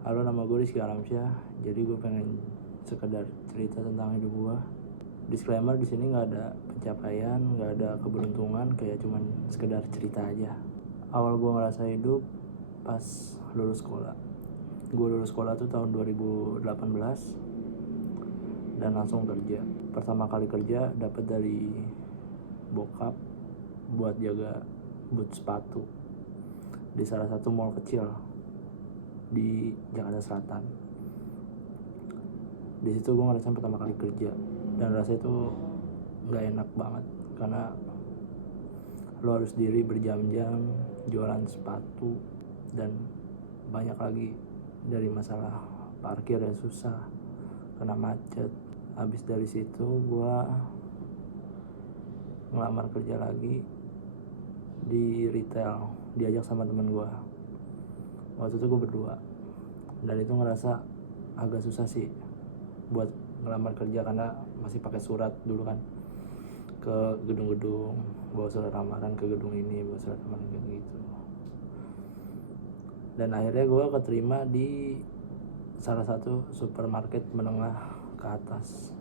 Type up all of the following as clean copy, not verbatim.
Halo, nama gue Rizky Alamsyah. Jadi gue pengen sekedar cerita tentang hidup gue. Disclaimer, di sini nggak ada pencapaian, nggak ada keberuntungan, kayak cuman sekedar cerita aja. Awal gue ngerasa hidup pas lulus sekolah. Gue lulus sekolah tuh tahun 2018 dan langsung kerja. Pertama kali kerja dapat dari bokap buat jaga boot sepatu di salah satu mall kecil di Jakarta Selatan. Di situ gue ngerasain pertama kali kerja dan rasanya itu nggak enak banget karena lo harus diri berjam-jam jualan sepatu dan banyak lagi dari masalah parkir yang susah, kena macet. Habis dari situ gue ngelamar kerja lagi di retail, diajak sama temen gue. Waktu itu gue berdua dan itu ngerasa agak susah sih buat ngelamar kerja karena masih pakai surat dulu kan, ke gedung-gedung, bawa surat lamaran ke gedung ini, bawa surat lamaran gitu. Dan akhirnya gue keterima di salah satu supermarket menengah ke atas.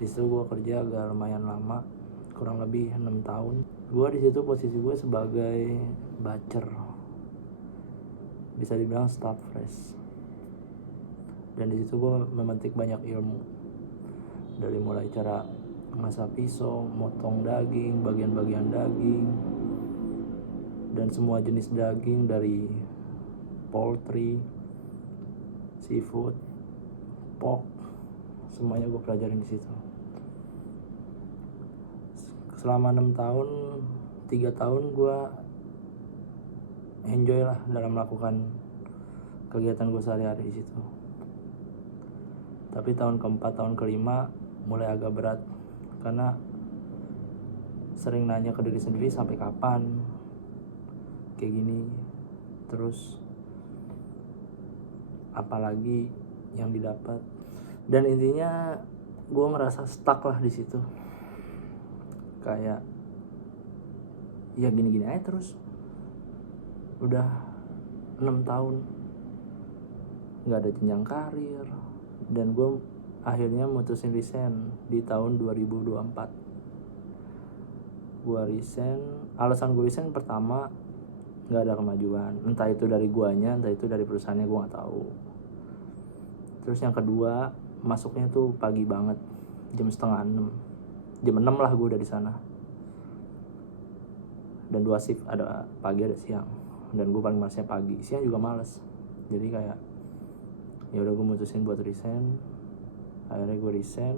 Di situ gue kerja agak lumayan lama, kurang lebih 6 tahun. Gue di situ posisi gue sebagai bacer, bisa dibilang staff fresh. Dan di situ gue memetik banyak ilmu, dari mulai cara masak pisau, motong daging, bagian-bagian daging, dan semua jenis daging dari poultry, seafood, pork, semuanya gue pelajarin di situ. Selama 6 tahun, 3 tahun gue enjoy lah dalam melakukan kegiatan gue sehari-hari di situ. Tapi tahun keempat, tahun kelima mulai agak berat karena sering nanya ke diri sendiri, sampai kapan kayak gini terus, apalagi yang didapat. Dan intinya gue ngerasa stuck lah di situ, kayak ya gini-gini aja terus. Udah 6 tahun nggak ada jenjang karir, dan gue akhirnya mutusin resign di tahun 2024. Gue resign, alasan gue resign pertama nggak ada kemajuan, entah itu dari guanya, entah itu dari perusahaannya, gue nggak tahu. Terus yang kedua, masuknya tuh pagi banget, jam setengah 6, jam 6 lah gue udah di sana. Dan 2 shift, ada pagi ada siang, dan gue paling malesnya pagi, siang juga males. Jadi kayak ya udah gue mutusin buat resign. Akhirnya gue resign.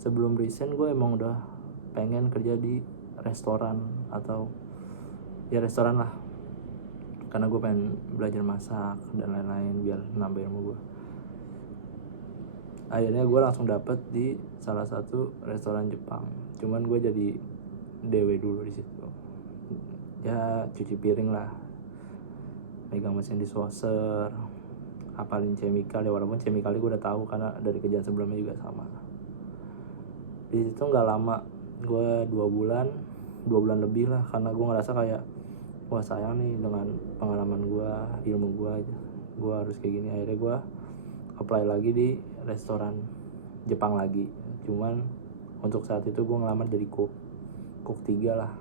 Sebelum resign gue emang udah pengen kerja di restoran, atau ya restoran lah, karena gue pengen belajar masak dan lain-lain biar nambah ilmu gue. Akhirnya gue langsung dapet di salah satu restoran Jepang, cuman gue jadi DW dulu di situ. Ya cuci piring lah, megang mesin dishwasher, hafalin chemical ya, walaupun chemical gue udah tahu karena dari kerjaan sebelumnya juga sama. Di situ nggak lama, gue 2 bulan lebih lah, karena gue ngerasa kayak wah sayang nih dengan pengalaman gue, ilmu gue harus kayak gini. Akhirnya gue apply lagi di restoran Jepang lagi, cuman untuk saat itu gue ngelamar jadi cook 3 lah.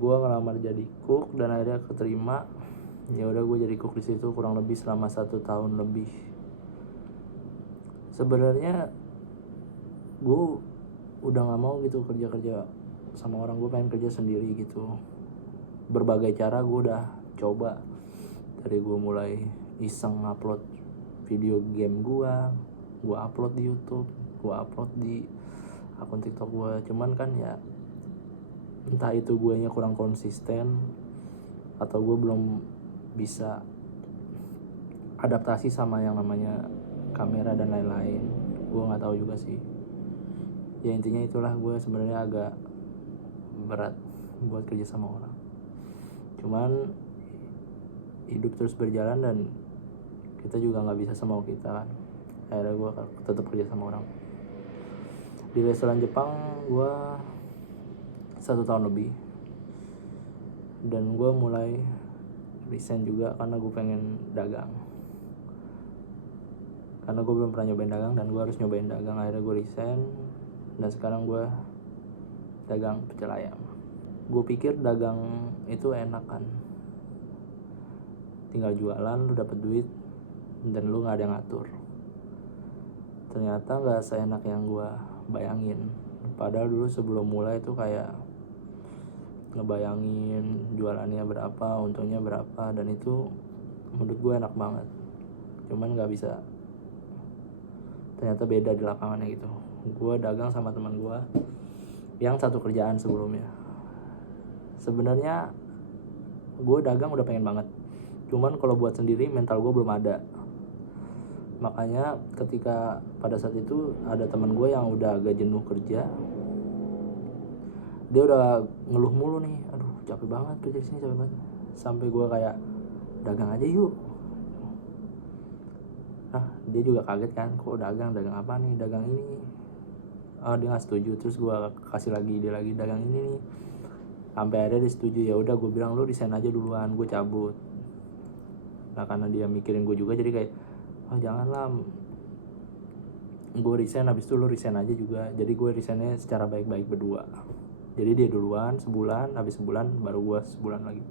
Gue ngelamar jadi cook dan akhirnya keterima. Ya udah gue jadi cook di situ kurang lebih selama 1 tahun lebih. Sebenarnya gue udah nggak mau gitu kerja sama orang, gue pengen kerja sendiri gitu. Berbagai cara gue udah coba, dari gue mulai iseng upload video game gue upload di YouTube, gue upload di akun TikTok gue. Cuman kan ya entah itu guenya kurang konsisten atau gue belum bisa adaptasi sama yang namanya kamera dan lain-lain, gue nggak tahu juga sih. Ya intinya itulah, gue sebenarnya agak berat buat kerja sama orang. Cuman hidup terus berjalan dan kita juga nggak bisa semau kita kan. Akhirnya gue tetap kerja sama orang. Di restoran Jepang gue 1 tahun lebih, dan gue mulai resign juga karena gue pengen dagang. karena gue belum pernah nyobain dagang dan gue harus nyobain dagang. Akhirnya gue resign dan sekarang gue dagang pecel ayam. Gue pikir dagang itu enak kan, tinggal jualan lu dapet duit dan lu nggak ada yang ngatur. Ternyata nggak seenak yang gue bayangin. Padahal dulu sebelum mulai itu kayak ngebayangin jualannya berapa, untungnya berapa, dan itu menurut gue enak banget. Cuman nggak bisa, ternyata beda di lapangannya gitu. Gue dagang sama teman gue yang satu kerjaan sebelumnya. Sebenarnya gue dagang udah pengen banget, cuman kalau buat sendiri mental gue belum ada. Makanya ketika pada saat itu ada teman gue yang udah agak jenuh kerja, dia udah ngeluh mulu nih, aduh capek banget kerja di sini, capek banget. Sampai gue kayak, dagang aja yuk. Nah dia juga kaget kan, kok dagang apa nih, dagang ini. Dia nggak setuju. Terus gue kasih lagi dia lagi, dagang ini nih. Sampai akhirnya dia setuju. Ya udah gue bilang, lu resign aja duluan, gue cabut. Nah karena dia mikirin gue juga, jadi kayak, oh janganlah, gue resign habis itu lu resign aja juga. Jadi gue resignnya secara baik-baik berdua. Jadi dia duluan sebulan, habis sebulan baru gue sebulan lagi.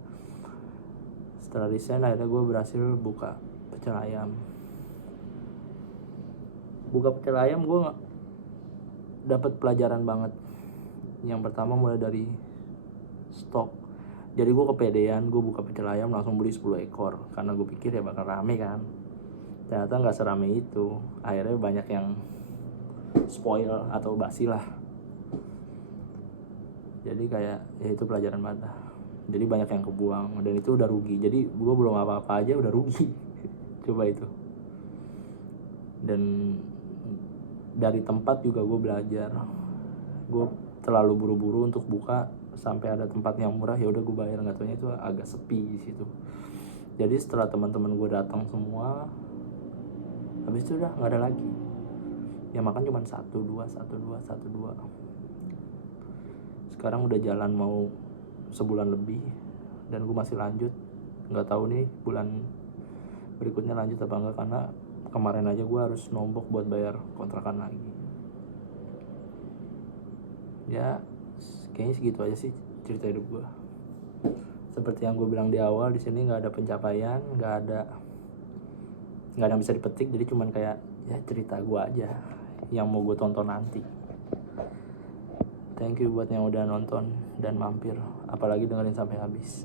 Setelah resign akhirnya gue berhasil buka pecel ayam. Buka pecel ayam gue dapat pelajaran banget. Yang pertama mulai dari stok. Jadi gue kepedean, gue buka pecel ayam langsung beli 10 ekor karena gue pikir ya bakal rame kan. Ternyata nggak serame itu. Akhirnya banyak yang spoil atau basi lah. Jadi kayak ya itu pelajaran banget lah. Jadi banyak yang kebuang dan itu udah rugi. Jadi gue belum apa-apa aja udah rugi. Coba itu. Dan dari tempat juga gue belajar. Gue terlalu buru-buru untuk buka sampai ada tempat yang murah, ya udah gue bayar. Nggak taunya itu agak sepi di situ. Jadi setelah teman-teman gue datang semua, habis itu udah nggak ada lagi. Yang makan cuma 1-2. Sekarang udah jalan mau sebulan lebih dan gue masih lanjut. Nggak tahu nih bulan berikutnya lanjut apa enggak, karena kemarin aja gue harus nombok buat bayar kontrakan lagi. Ya kayaknya segitu aja sih cerita hidup gue. Seperti yang gue bilang di awal, di sini nggak ada pencapaian, nggak ada yang bisa dipetik. Jadi cuman kayak ya cerita gue aja yang mau gue tonton nanti. Thank you buat yang udah nonton dan mampir, apalagi dengerin sampai habis.